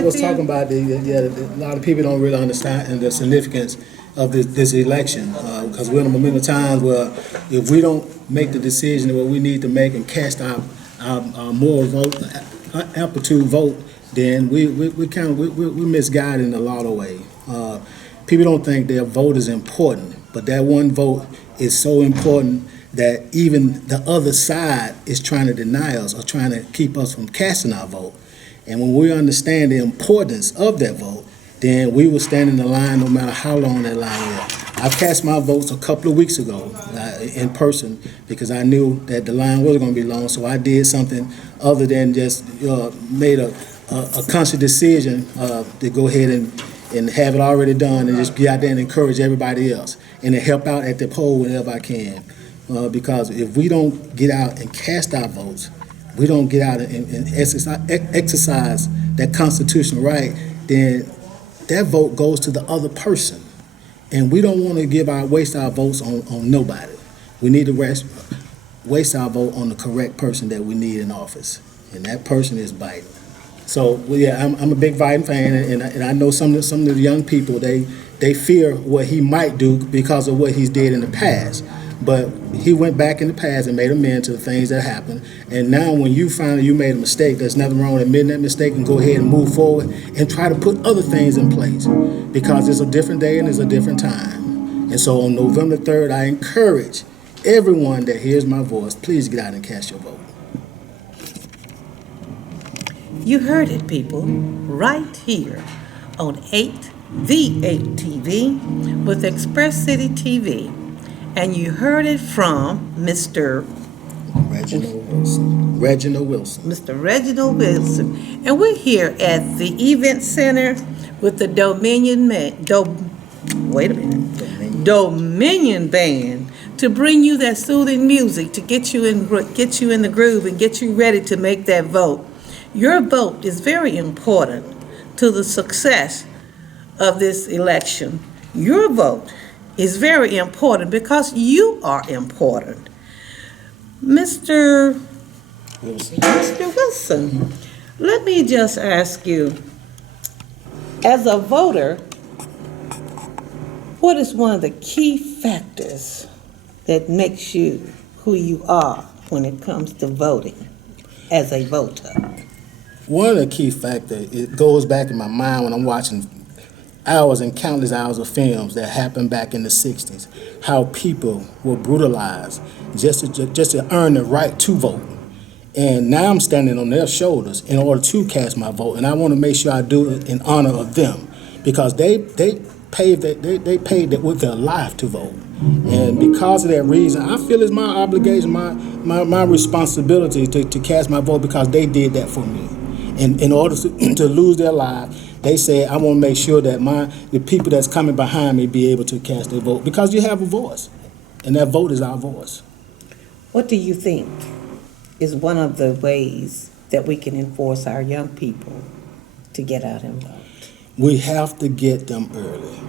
was talking about a lot of people don't really understand the significance of this election, because we're in a moment of times where if we don't make the decision of what we need to make and cast our moral vote, our amplitude vote, then we misguide in a lot of ways. People don't think their vote is important, but that one vote is so important that even the other side is trying to deny us or trying to keep us from casting our vote. And when we understand the importance of that vote, then we will stand in the line no matter how long that line is. I cast my votes a couple of weeks ago in person because I knew that the line was going to be long, so I did something other than just made a conscious decision to go ahead and have it already done and just get out there and encourage everybody else and to help out at the poll whenever I can. Because if we don't get out and cast our votes, we don't get out and exercise that constitutional right, then that vote goes to the other person. And we don't want to waste our votes on nobody. We need to waste our vote on the correct person that we need in office. And that person is Biden. So, yeah, I'm a big Biden fan, and I know some of the young people, they fear what he might do because of what he's did in the past. But he went back in the past and made amends to the things that happened. And now when you find that you made a mistake, there's nothing wrong with admitting that mistake and go ahead and move forward and try to put other things in place because it's a different day and it's a different time. And so on November 3rd, I encourage everyone that hears my voice, please get out and cast your vote. You heard it, people, right here on the 8 TV with Express City TV. And you heard it from Mr. Reginald Wilson. Mr. Reginald Wilson. And we're here at the event center with the Dominion Band to bring you that soothing music to get you in the groove and get you ready to make that vote. Your vote is very important to the success of this election. Your vote is very important because you are important. Mr. Wilson, let me just ask you, as a voter, what is one of the key factors that makes you who you are when it comes to voting as a voter? One of the key factors, it goes back in my mind when I'm watching hours and countless hours of films that happened back in the 60s, how people were brutalized just to earn the right to vote. And now I'm standing on their shoulders in order to cast my vote, and I want to make sure I do it in honor of them because they paid with their life to vote. And because of that reason, I feel it's my obligation, my responsibility to cast my vote because they did that for me. And in order to lose their life, they said, I want to make sure that the people that's coming behind me be able to cast their vote because you have a voice, and that vote is our voice. What do you think is one of the ways that we can enforce our young people to get out and vote? We have to get them early.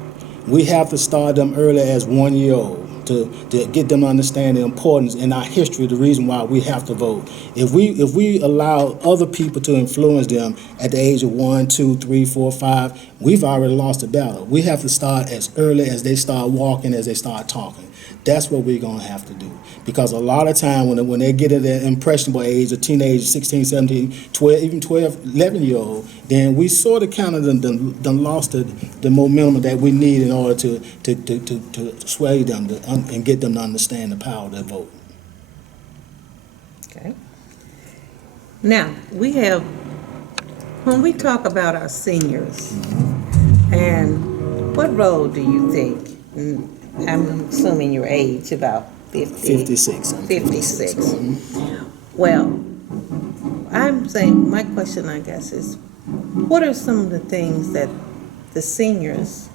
We have to start them early as 1 year old to get them to understand the importance in our history, the reason why we have to vote. If we allow other people to influence them at the age of 1, 2, 3, 4, 5, we've already lost the battle. We have to start as early as they start walking, as they start talking. That's what we're going to have to do. Because a lot of time when they get in their impressionable age, a teenage, 16, 17, 12, even 12, 11-year-old, then we sort of kind of done lost the momentum that we need in order to sway them and get them to understand the power of their vote. Okay. Now, when we talk about our seniors, and what role do you think, I'm assuming your age, about 56. 56. Well, I'm saying, my question, I guess, is what are some of the things that the seniors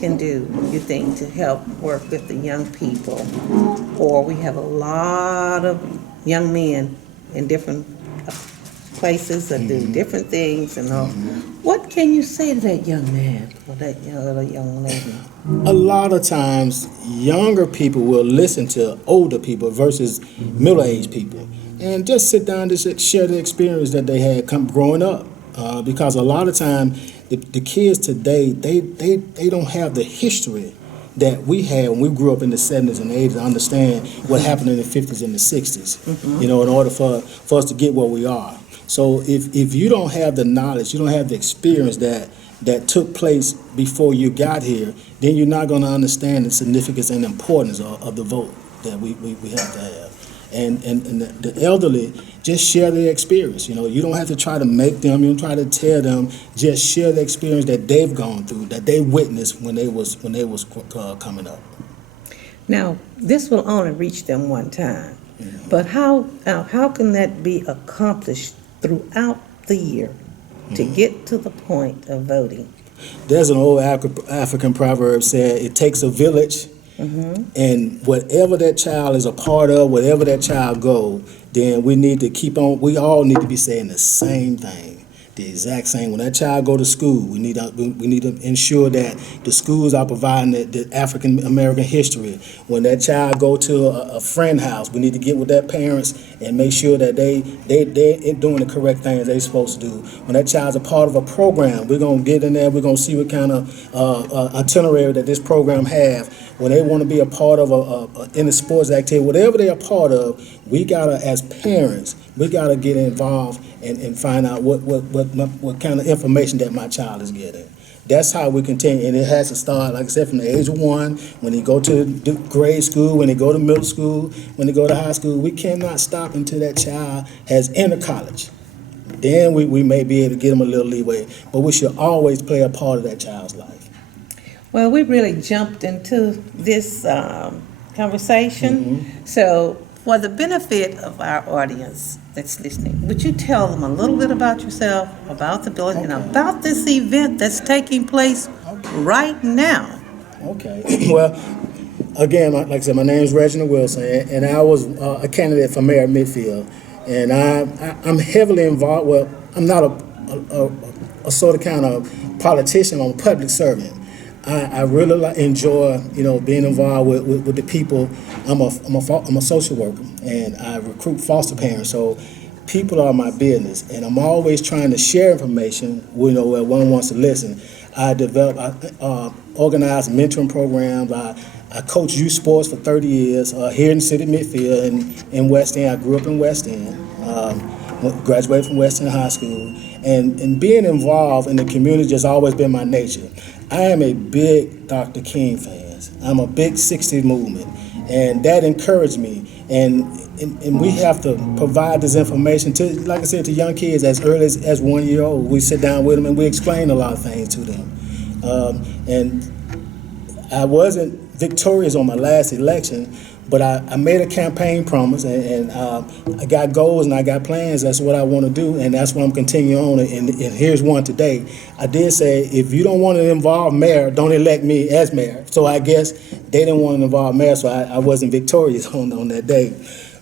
can do, you think, to help work with the young people? Or we have a lot of young men in different places and doing different things and all. What can you say to that young man or that young lady? A lot of times, younger people will listen to older people versus middle-aged people, and just sit down and share the experience that they had growing up. because a lot of time the kids today they don't have the history that we had when we grew up in the 70s and 80s to understand what happened in the 50s and the 60s, you know, in order for us to get where we are. So if you don't have the knowledge, you don't have the experience that took place before you got here, then you're not going to understand the significance and importance of the vote that we have to have. And the elderly, just share their experience. You know, you don't have to try to make them, you don't try to tell them, just share the experience that they've gone through, that they witnessed when they was coming up. Now, this will only reach them one time, but how can that be accomplished throughout the year to get to the point of voting? There's an old African proverb said, it takes a village, and whatever that child is a part of, whatever that child go, then we need to keep on, we all need to be saying the same thing, the exact same. When that child go to school, we need to ensure that the schools are providing the African American history. When that child go to a friend house, we need to get with their parents and make sure that they're doing the correct things they're supposed to do. When that child's a part of a program, we're gonna get in there, we're gonna see what kind of itinerary that this program have. When they want to be a part of in a sports activity, whatever they're a part of, we gotta, as parents, we gotta get involved and find out what kind of information that my child is getting. That's how we continue, and it has to start, like I said, from the age of 1, when they go to the grade school, when they go to middle school, when they go to high school. We cannot stop until that child has entered college. Then we may be able to get them a little leeway, but we should always play a part of that child's life. Well, we really jumped into this conversation. So, for the benefit of our audience that's listening, would you tell them a little bit about yourself, about the building, and about this event that's taking place right now? Okay. Well, again, like I said, my name is Reginald Wilson, and I was a candidate for mayor of MIDFIELD. And I'm heavily involved. Well, I'm not a sort of kind of politician. I'm a public servant. I really enjoy, you know, being involved with the people. I'm a social worker, and I recruit foster parents. So people are my business, and I'm always trying to share information, you know, where one wants to listen. I organize mentoring programs. I coach youth sports for 30 years here in the city of Midfield and in West End. I grew up in West End, graduated from West End High School, and being involved in the community has always been my nature. I am a big Dr. King fan. I'm a big 60s movement, and that encouraged me. And we have to provide this information to, like I said, to young kids as early as 1 year old. We sit down with them and we explain a lot of things to them. And I wasn't victorious on my last election, but I made a campaign promise, and I got goals and I got plans. That's what I want to do, and that's what I'm continuing on. And here's one today. I did say, if you don't want to involve mayor, don't elect me as mayor. So I guess they didn't want to involve mayor, so I wasn't victorious on that day.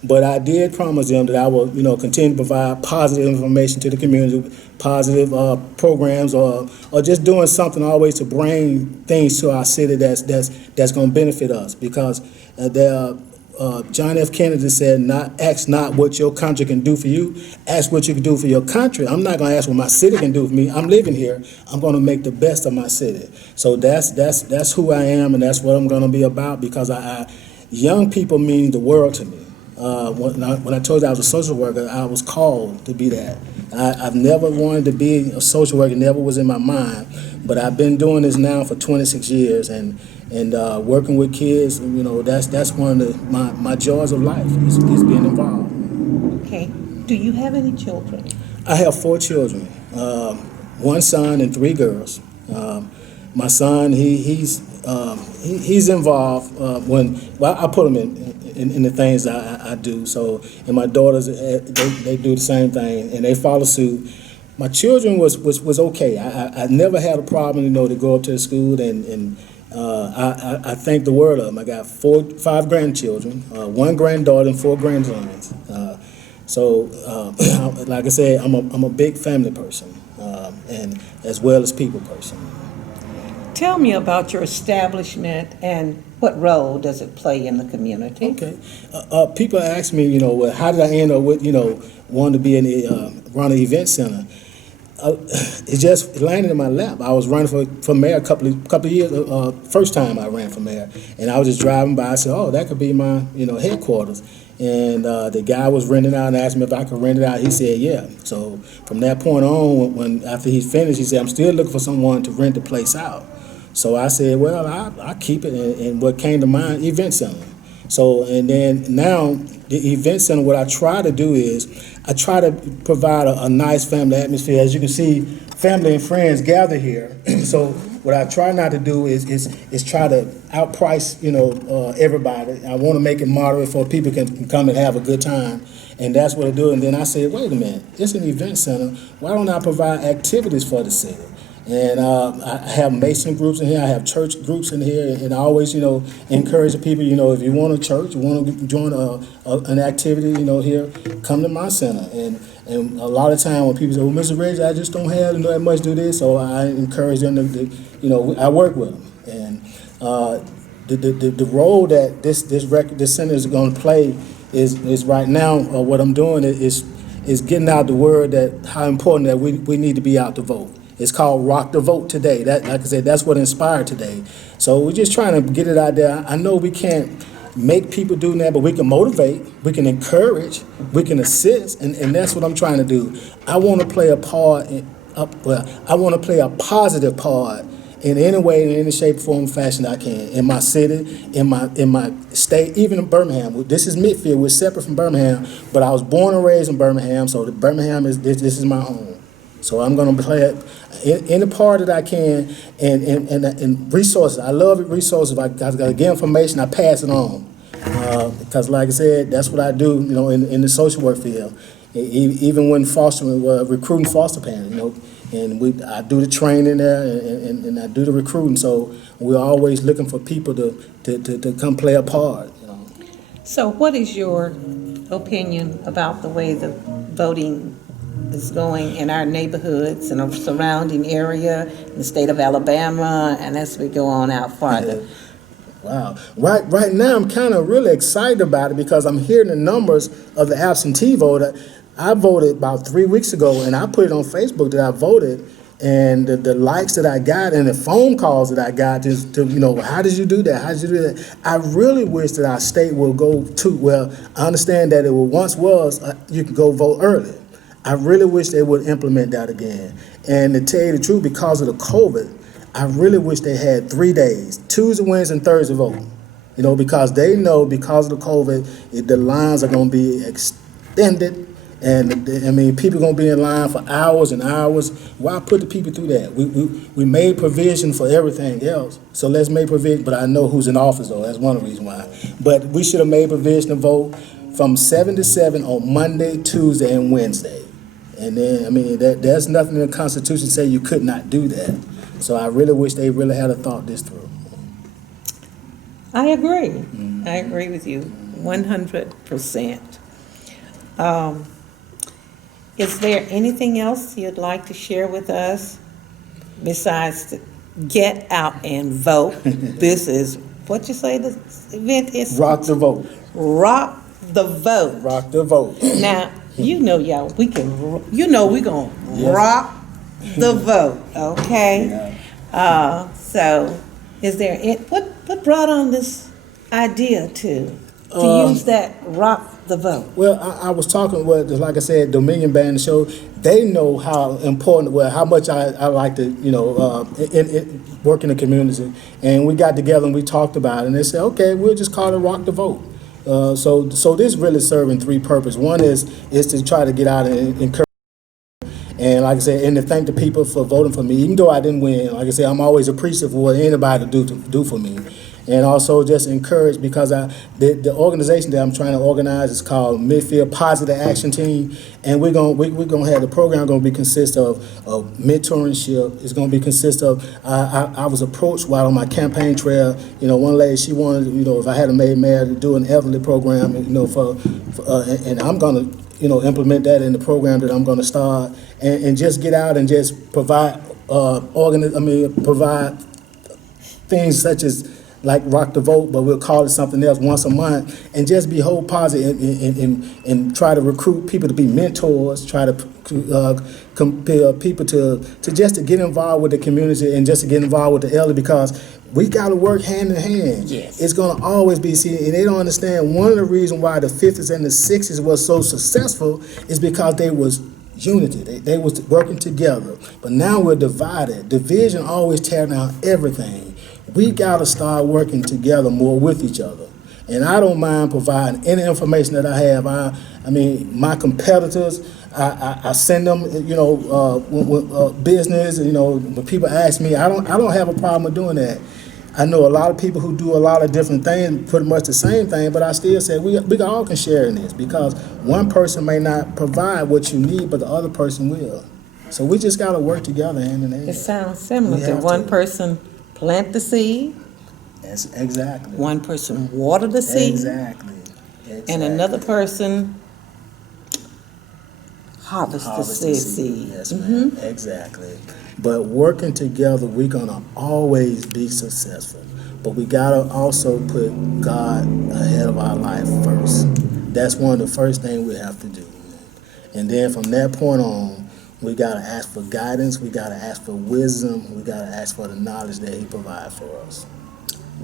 But I did promise them that I will, you know, continue to provide positive information to the community, positive programs, or just doing something always to bring things to our city that's going to benefit us. Because John F. Kennedy said, ask not what your country can do for you, ask what you can do for your country. I'm not going to ask what my city can do for me. I'm living here. I'm going to make the best of my city. So that's who I am, and that's what I'm going to be about, because young people mean the world to me. When I told you I was a social worker, I was called to be that. I've never wanted to be a social worker, never was in my mind, but I've been doing this now for 26 years, and working with kids, and, you know, that's one of my joys of life is being involved. Okay. Do you have any children? I have 4 children, 1 son and 3 girls. My son, he's involved I put him in the things I do. So, and my daughters, they do the same thing, and they follow suit. My children was okay. I never had a problem, you know, to go up to the school, and I thank the world of them. I got 5 grandchildren, 1 granddaughter, and 4 grandsons. So, like I said, I'm a big family person, and as well as people person. Tell me about your establishment and what role does it play in the community? Okay. People ask me, you know, how did I end up with, you know, wanting to be run an event center? It just landed in my lap. I was running for mayor a couple of years. First time I ran for mayor, and I was just driving by. I said, "Oh, that could be my headquarters." And the guy was renting out and asked me if I could rent it out. He said, "Yeah." So from that point on, when after he finished, he said, "I'm still looking for someone to rent the place out." So I said, "Well, I'll keep it." And what came to mind, event center. So and then now the event center, what I try to do is I try to provide a nice family atmosphere. As you can see, family and friends gather here. So what I try not to do is try to outprice, everybody. I want to make it moderate so people can come and have a good time. And that's what I do. And then I say, wait a minute, it's an event center. Why don't I provide activities for the city? And I have Mason groups in here. I have church groups in here, and I always, encourage the people. If you want a church, you want to join an activity, here, come to my center. And a lot of time when people say, "Well, Mr. Reggie, I just don't have that much to do this," so I encourage them to I work with them. And the role that this center is going to play is right now. What I'm doing is getting out the word that how important that we need to be out to vote. It's called Rock the Vote today. That, like I said, that's what inspired today. So we're just trying to get it out there. I know we can't make people do that, but we can motivate, we can encourage, we can assist, and that's what I'm trying to do. I want to play a part I want to play a positive part in any way, in any shape, form, fashion I can, in my city, in my state, even in Birmingham. This is Midfield. We're separate from Birmingham, but I was born and raised in Birmingham, so Birmingham this is my home. So I'm going to play it in the part that I can, and resources. I love resources. I got to get information, I pass it on. Because like I said, that's what I do, in the social work field. Even when recruiting foster parents, and I do the training there, and I do the recruiting. So we're always looking for people to come play a part. So what is your opinion about the way the voting is going in our neighborhoods and our surrounding area, in the state of Alabama, and as we go on out farther? Wow. Right now, I'm kind of really excited about it because I'm hearing the numbers of the absentee voter. I voted about 3 weeks ago, and I put it on Facebook that I voted, and the likes that I got and the phone calls that I got, just to, how did you do that? How did you do that? I really wish that our state will go to, well, I understand that it once was, you could go vote early. I really wish they would implement that again. And to tell you the truth, because of the COVID, I really wish they had 3 days, Tuesday, Wednesday, and Thursday voting. Because they know because of the COVID, the lines are going to be extended. And I mean, people are going to be in line for hours and hours. Why put the people through that? We made provision for everything else. So let's make provision. But I know who's in office, though. That's one of the reasons why. But we should have made provision to vote from 7 to 7 on Monday, Tuesday, and Wednesday. And then, I mean, there's nothing in the Constitution say you could not do that. So I really wish they really had thought this through. I agree. I agree with you 100%. Is there anything else you'd like to share with us besides to get out and vote? This is, what you say this event is? Rock the vote. Rock the vote. Rock the vote. Now, y'all, we're going to rock the vote, okay? Yeah. So, is there, what brought on this idea to use that rock the vote? Well, I was talking with, like I said, Dominion Band Show. They know how important, how much I like to, work in the community. And we got together and we talked about it. And they said, okay, we'll just call it Rock the Vote. So this really serving 3 purposes. One is to try to get out and encourage. And like I said, and to thank the people for voting for me, even though I didn't win. Like I said, I'm always appreciative for what anybody do for me. And also just encourage, because the organization that I'm trying to organize is called Midfield Positive Action Team, and we're gonna have the program gonna be consist of mentorship. It's gonna be consist of I was approached while on my campaign trail. One lady, she wanted, if I had a made mayor, to do an elderly program, and I'm gonna implement that in the program that I'm gonna start, and just get out and just provide provide things such as like Rock the Vote, but we'll call it something else once a month, and just be whole positive and try to recruit people to be mentors, try to compel people to just to get involved with the community and just to get involved with the elderly, because we got to work hand in hand. Yes. It's going to always be seen, and they don't understand one of the reasons why the 50s and the 60s was so successful is because they was unity. They was working together. But now we're divided. Division always tear down everything. We got to start working together more with each other. And I don't mind providing any information that I have. I mean, my competitors, I send them, business. When people ask me, I don't have a problem with doing that. I know a lot of people who do a lot of different things, pretty much the same thing, but I still say we all can share in this, because one person may not provide what you need, but the other person will. So we just got to work together hand in hand. It sounds similar We to have one to. person plant the seed, Yes, exactly. one person water the seed, Exactly. and another person harvest the seed. Yes, ma'am. Exactly. But working together, we're gonna always be successful. But we gotta also put God ahead of our life first. That's one of the first things we have to do. And then from that point on, we gotta ask for guidance. We gotta ask for wisdom. We gotta ask for the knowledge that He provides for us.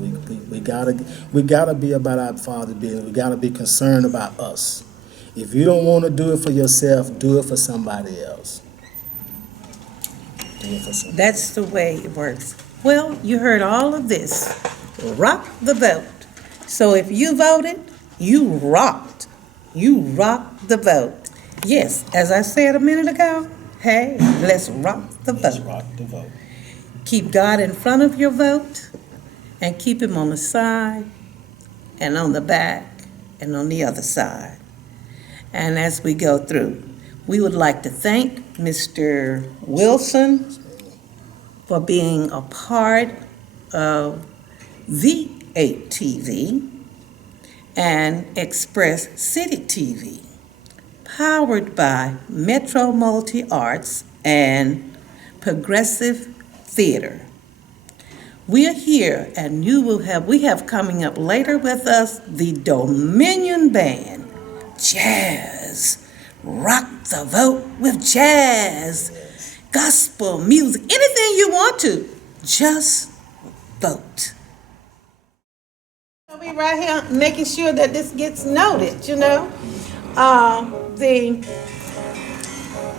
We gotta be about our Father business. We gotta be concerned about us. If you don't want to do it for yourself, do it for somebody else. Do it for somebody. That's the way it works. Well, you heard all of this. Rock the vote. So if you voted, you rocked. You rocked the vote. Yes, as I said a minute ago, hey, let's rock the Let's vote. rock the vote. Keep God in front of your vote and keep Him on the side and on the back and on the other side. And as we go through, we would like to thank Mr. Wilson for being a part of the 8TV and Express City TV, powered by Metro Multi Arts and Progressive Theater. We're here, and we have coming up later with us the Dominion Band, Jazz, rock the vote with jazz, gospel music, anything you want to, just vote. I'll be right here making sure that this gets noted,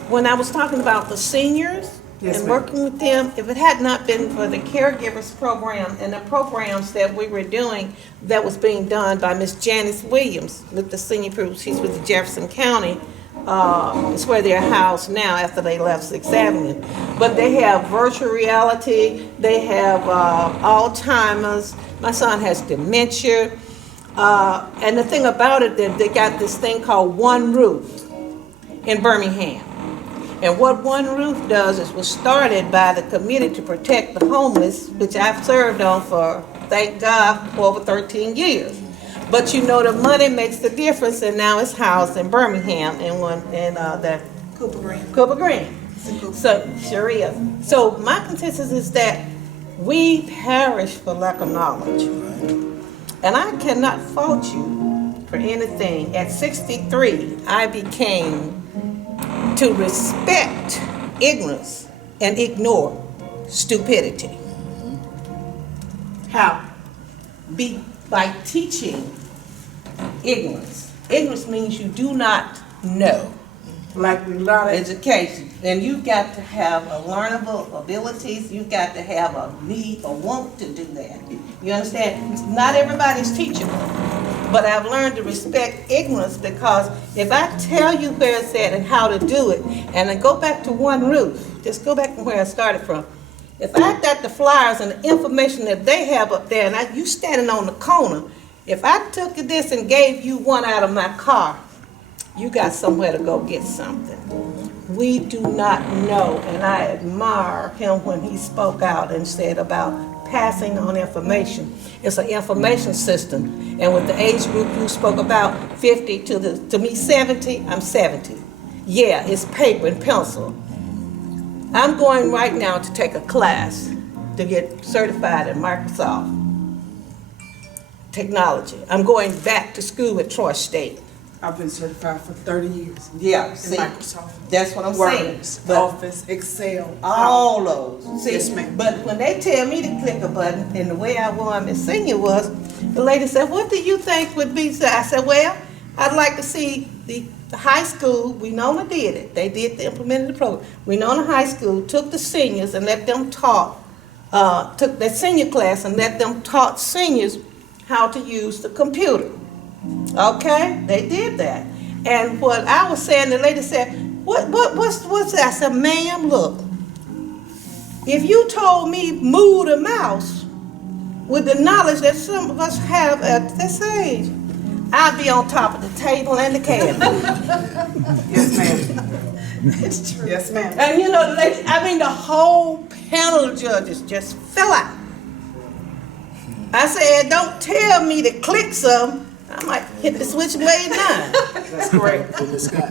when I was talking about the seniors and working with them, if it had not been for the caregivers program and the programs that we were doing that was being done by Miss Janice Williams with the senior group, she's with Jefferson County. It's where they're housed now after they left 6th Avenue. But they have virtual reality, they have Alzheimer's, my son has dementia. And the thing about it, that they got this thing called One Roof in Birmingham. And what One Roof does is was started by the Committee to Protect the Homeless, which I've served on for, thank God, for over 13 years. But the money makes the difference, and now it's housed in Birmingham the Cooper Green. So, sure is. So my consensus is that we perish for lack of knowledge. And I cannot fault you for anything. At 63, I became to respect ignorance and ignore stupidity. How? By teaching ignorance. Ignorance means you do not know. Education. And you've got to have a learnable abilities. You've got to have a need, a want to do that. You understand? Not everybody's teachable. But I've learned to respect ignorance, because if I tell you where it's at and how to do it, and I go back to One Roof, just go back from where I started from. If I got the flyers and the information that they have up there, and you standing on the corner, if I took this and gave you one out of my car, you got somewhere to go get something. We do not know, and I admire him when he spoke out and said about passing on information. It's an information system, and with the age group you spoke about, 50 to me 70, I'm 70. Yeah, it's paper and pencil. I'm going right now to take a class to get certified in Microsoft technology. I'm going back to school at Troy State. I've been certified for 30 years. Yeah, In see, Microsoft. that's what I'm saying. Word, But Office, Excel. all those. See, Yes, ma'am. but when they tell me to click a button, and the way I won Miss Senior was, the lady said, "What do you think would be?" So I said, "Well, I'd like to see the high school. We normally did it. They did the implemented the program. We know the high school took the seniors and let them talk. Took their senior class and let them taught seniors how to use the computer. Okay, they did that. And what I was saying, the lady said, what's that?" I said, "Ma'am, look, if you told me move the mouse with the knowledge that some of us have at this age, I'd be on top of the table and the cabinet." Yes, ma'am. And you know, the whole panel of judges just fell out. I said, "Don't tell me to click some. I might hit the switchblade now."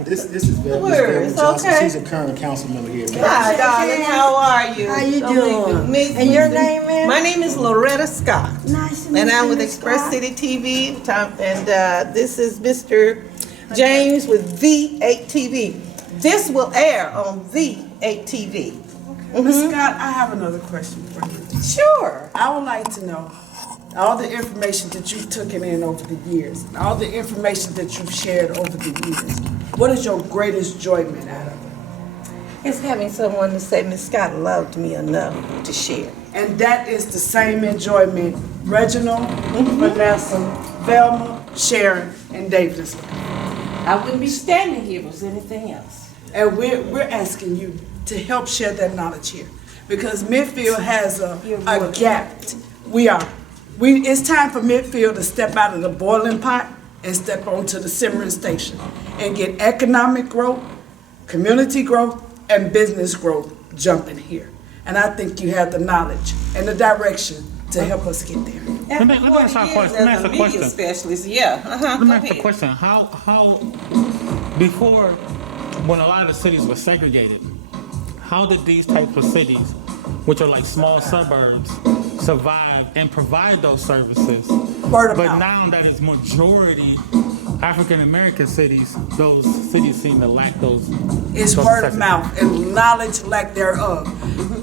This is Words, okay. She's a current council member here. Hi, darling. How are you? How you doing? And your name is? My name is Loretta Scott, Nice to meet and I'm you, with Miss Express Scott. City TV. And this is Mr. James with V8 TV. This will air on V8 TV. Ms. Scott, I have another question for you. Sure. I would like to know all the information that you've taken in over the years, all the information that you've shared over the years. What is your greatest enjoyment out of it? It's having someone to say Miss Scott loved me enough to share. And that is the same enjoyment Reginald, Vanessa, Velma, Sharon, and David is having. I wouldn't be standing here if it was anything else. And we're asking you to help share that knowledge here. Because Midfield has a gap. It's time for Midfield to step out of the boiling pot and step onto the simmering station and get economic growth, community growth, and business growth jumping here. And I think you have the knowledge and the direction to help us get there. Let me ask you a question. As a media specialist, yeah. Let me ask you a question. How before, when a lot of the cities were segregated, how did these type of cities, which are like small suburbs, survive and provide those services? Word of But mouth. now that it's majority African American cities, those cities seem to lack those. It's word of mouth and knowledge lack thereof.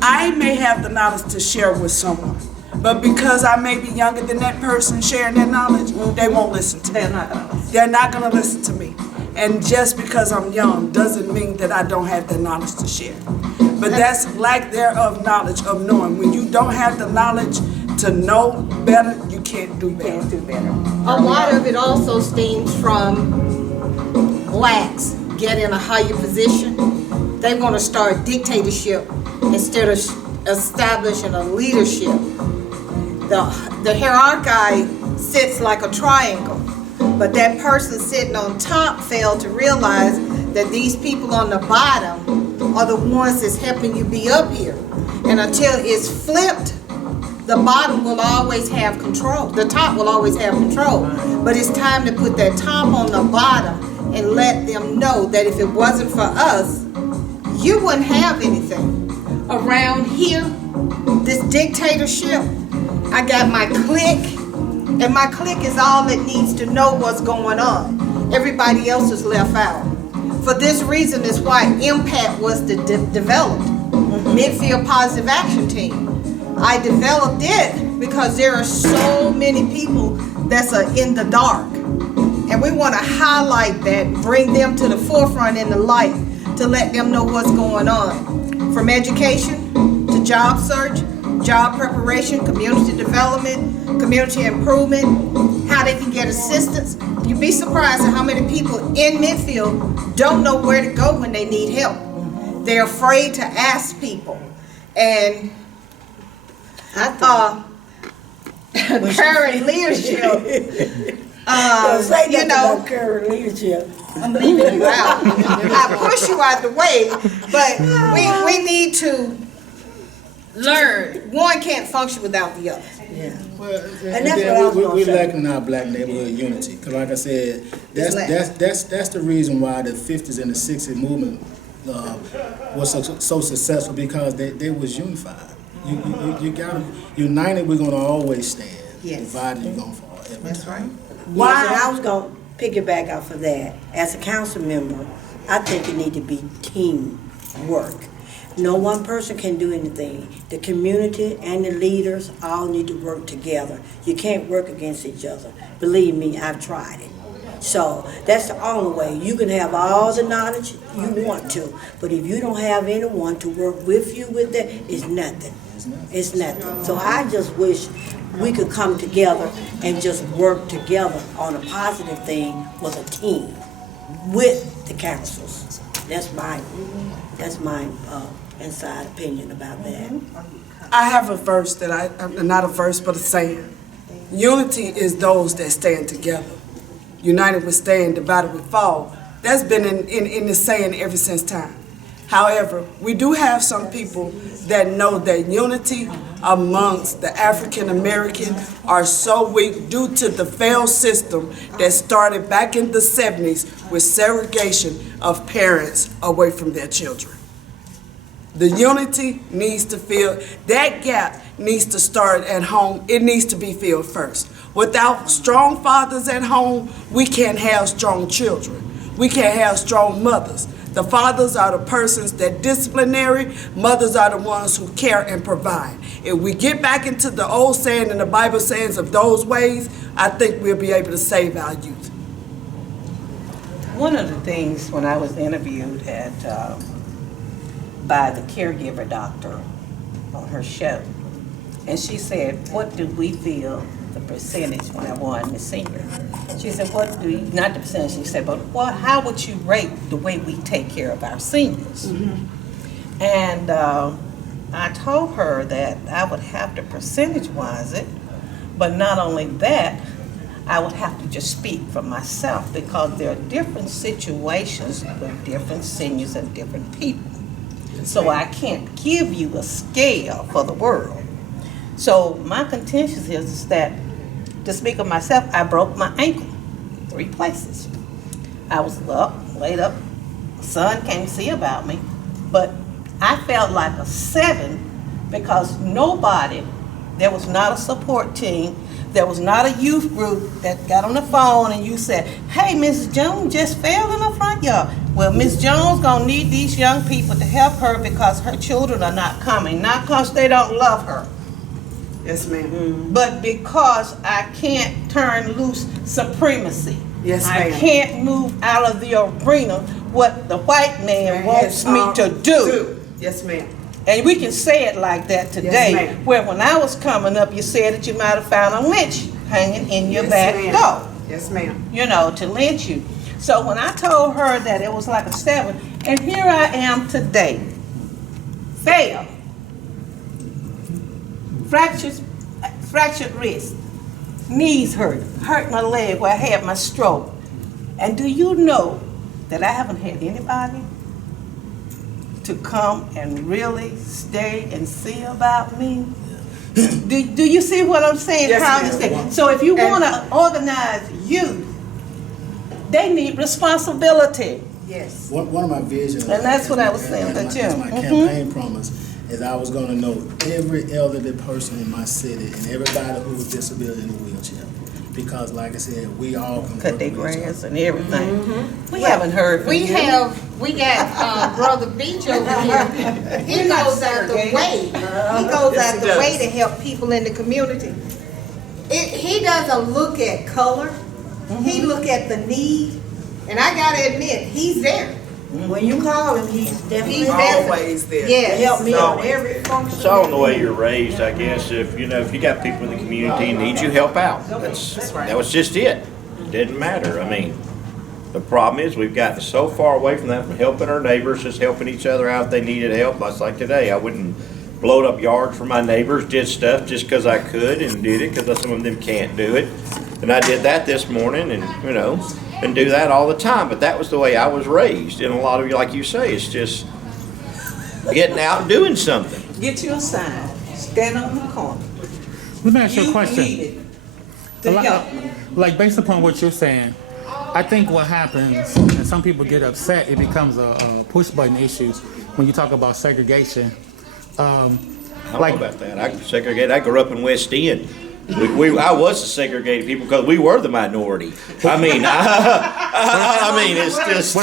I may have the knowledge to share with someone, but because I may be younger than that person sharing that knowledge, they won't listen to me. They're not gonna listen to me. And just because I'm young doesn't mean that I don't have the knowledge to share. But that's lack thereof knowledge of knowing. When you don't have the knowledge to know better, you can't do better. A lot of it also stems from blacks getting a higher position. They want to start dictatorship instead of establishing a leadership. The hierarchy sits like a triangle, but that person sitting on top failed to realize that these people on the bottom are the ones that's helping you be up here. And until it's flipped, the bottom will always have control. The top will always have control. But it's time to put that top on the bottom and let them know that if it wasn't for us, you wouldn't have anything. Around here, this dictatorship, I got my clique, and my clique is all that needs to know what's going on. Everybody else is left out. For this reason is why Impact was developed. Midfield Positive Action Team. I developed it because there are so many people that's in the dark. And we want to highlight that, bring them to the forefront in the light to let them know what's going on. From education to job search, job preparation, community development, community improvement, how they can get assistance. You'd be surprised at how many people in Midfield don't know where to go when they need help. They're afraid to ask people. And current leadership, you know, Current leadership. I'm leaving you out. I push you out the way, but we need to learn. One can't function without the other. Well, And that's what I was gonna we're say. lacking our black neighborhood unity. Because like I said, that's the reason why the 50s and the 60s movement was so successful, because they was unified. You gotta united. We're gonna always stand. Yes. Divided, you're gonna fall every time. I was going. piggyback off of that, as a council member, I think it need to be teamwork. No one person can do anything. The community and the leaders all need to work together. You can't work against each other. Believe me, I've tried it. So that's the only way. You can have all the knowledge you want to, but if you don't have anyone to work with you with that, it's nothing. It's nothing. So I just wish we could come together and just work together on a positive thing with a team, with the councils. That's my inside opinion about that. I have a verse that not a verse, but a saying. Unity is those that stand together. United we stand, divided we fall. That's been in the saying ever since time. However, we do have some people that know that unity amongst the African American are so weak due to the failed system that started back in the 70s with segregation of parents away from their children. The unity needs to fill, that gap needs to start at home. It needs to be filled first. Without strong fathers at home, we can't have strong children. We can't have strong mothers. The fathers are the persons that disciplinary, mothers are the ones who care and provide. If we get back into the old saying and the Bible sayings of those ways, I think we'll be able to save our youth. One of the things when I was interviewed by the caregiver doctor on her show, and she said, what do we feel the percentage on the senior? She said, what do you, not the percentage, she said, but how would you rate the way we take care of our seniors? And I told her that I would have to percentage-wise it, but not only that, I would have to just speak for myself because there are different situations with different seniors and different people. So I can't give you a scale for the world. So my contention is that, to speak of myself, I broke my ankle 3 places. I was up, laid up, son came to see about me, but I felt like a 7 because there was not a support team, there was not a youth group that got on the phone and you said, hey, Mrs. Jones just fell in the front yard. Well, Miss Jones gonna need these young people to help her because her children are not coming, not because they don't love her. Yes, ma'am. But because I can't turn loose supremacy. Yes, I ma'am. can't move out of the arena what the white man wants me to do. Yes, ma'am. And we can say it like that today, Yes, ma'am. where when I was coming up, you said that you might have found a lynch hanging in your Yes, back ma'am. door, Yes, ma'am. to lynch you. So when I told her that it was like a 7, and here I am today, failed, fractured wrist, knees hurt my leg where I had my stroke. And do you know that I haven't had anybody to come and really stay and see about me? Do you see what I'm saying? Yes, How ma'am. you say? So if you want to organize youth, they need responsibility. Yes. One of my visions. And that's what I was saying to Jim. My campaign promise is I was gonna know every elderly person in my city and everybody who's disability in a wheelchair. Because like I said, we all can Cut work their with each other. grass and everything. We haven't heard from We you. got Brother Beach over here. He goes out the way. He goes out the way to help people in the community. He doesn't look at color. He look at the need. And I gotta admit, he's there. When you call him, he's He's there. there. Always there. Yes. Help me on every function. It's all in the way you're raised, I guess. If you got people in the community that need you, help out. That was just it. It didn't matter. I mean, the problem is we've gotten so far away from that, from helping our neighbors, just helping each other out. They needed help. That's like today. I wouldn't blowed up yards for my neighbors, did stuff just because I could and did it because some of them can't do it. And I did that this morning and, and do that all the time. But that was the way I was raised. And a lot of you, like you say, it's just getting out and doing something. Get you a sign. Stand on the corner. Let me ask you a question. Like based upon what you're saying, I think what happens, some people get upset, it becomes a push button issue when you talk about segregation. I don't know about that. I can segregate. I grew up in West End. I was a segregated people because we were the minority. I mean, I mean, it's just.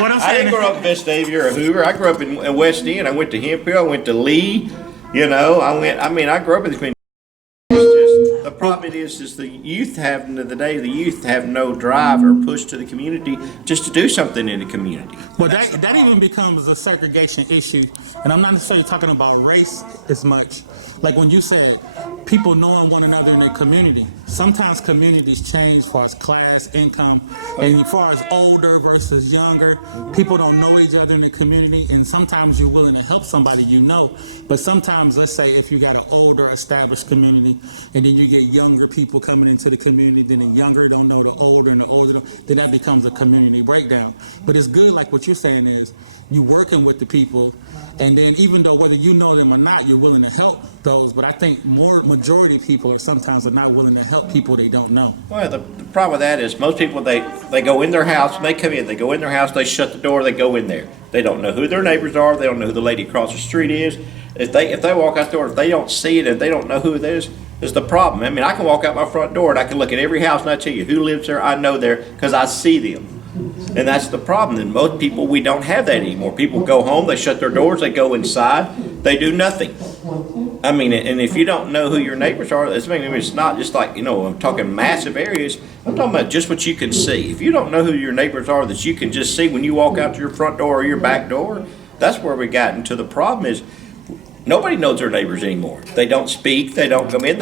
What I'm I saying didn't is, grow up in Vestavia or Hoover. I grew up in West End. I went to Hemphill. I went to Lee. You know, I grew up in the community. It's just, the problem is the youth the youth have no drive or push to the community just to do something in the community. well, that even becomes a segregation issue, and I'm not necessarily talking about race as much. Like when you said people knowing one another in their community. Sometimes communities change for us class, income, and as far as older versus younger, people don't know each other in the community, and sometimes you're willing to help somebody you know. But sometimes, let's say if you got an older established community, and then you get younger people coming into the community, then the younger don't know the older, and the older don't, then that becomes a community breakdown. But it's good, like what you're saying is, you working with the people, and then even though whether you know them or not, you're willing to help those. But I think majority of people are sometimes are not willing to help people they don't know. Well, the problem with that is most people, they go in their house and they come in. They go in their house, they shut the door, they go in there. They don't know who their neighbors are. They don't know who the lady across the street is. If they walk out the door, if they don't see it, if they don't know who it is the problem. I mean, I can walk out my front door and I can look at every house and I tell you who lives there. I know there because I see them. And that's the problem. And most people, we don't have that anymore. People go home, they shut their doors, they go inside, they do nothing. I mean, and if you don't know who your neighbors are, it's not just like, I'm talking massive areas. I'm talking about just what you can see. If you don't know who your neighbors are that you can just see when you walk out to your front door or your back door, that's where we got into the problem is nobody knows their neighbors anymore. They don't speak, they don't come in,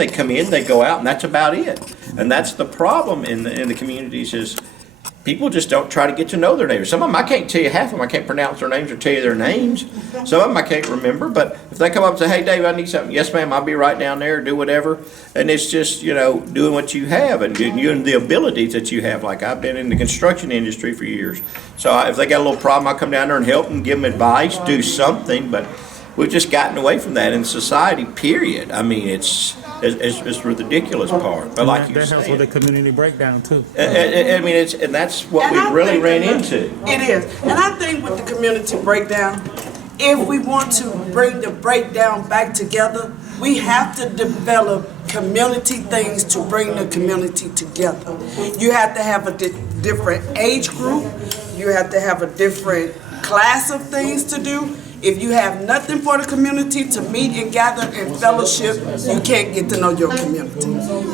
they go out, and that's about it. And that's the problem in the communities is people just don't try to get to know their neighbors. Some of them, I can't tell you half of them, I can't pronounce their names or tell you their names. Some of them I can't remember, but if they come up and say, hey, Dave, I need something. Yes, ma'am, I'll be right down there, do whatever. And it's just, doing what you have and using the abilities that you have. Like I've been in the construction industry for years. So if they got a little problem, I come down there and help them, give them advice, do something. But we've just gotten away from that in society, period. I mean, it's the ridiculous part. But like That helps with the community breakdown too. I mean, and that's what we really ran into. It is. And I think with the community breakdown, if we want to bring the breakdown back together, we have to develop community things to bring the community together. You have to have a different age group. You have to have a different class of things to do. If you have nothing for the community to meet and gather and fellowship, you can't get to know your community.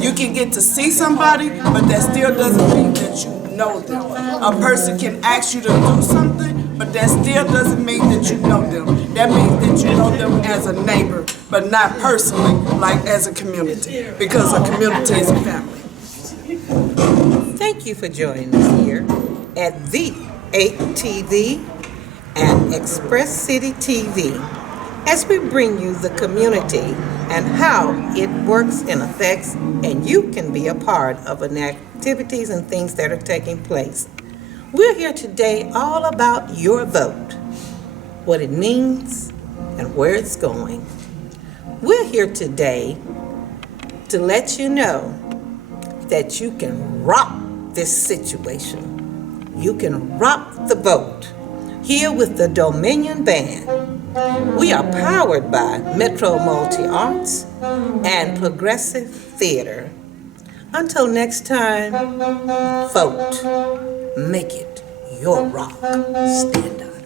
You can get to see somebody, but that still doesn't mean that you know them. A person can ask you to do something, but that still doesn't mean that you know them. That means that you know them as a neighbor, but not personally, like as a community, because a community is a family. Thank you for joining us here at V8TV and Express City TV as we bring you the community and how it works and affects, and you can be a part of the activities and things that are taking place. We're here today all about your vote, what it means, and where it's going. We're here today to let you know that you can rock this situation. You can rock the vote. Here with the Dominion Band. We are powered by Metro Multi Arts and Progressive Theater. Until next time, vote. Make it your rock. Stand up.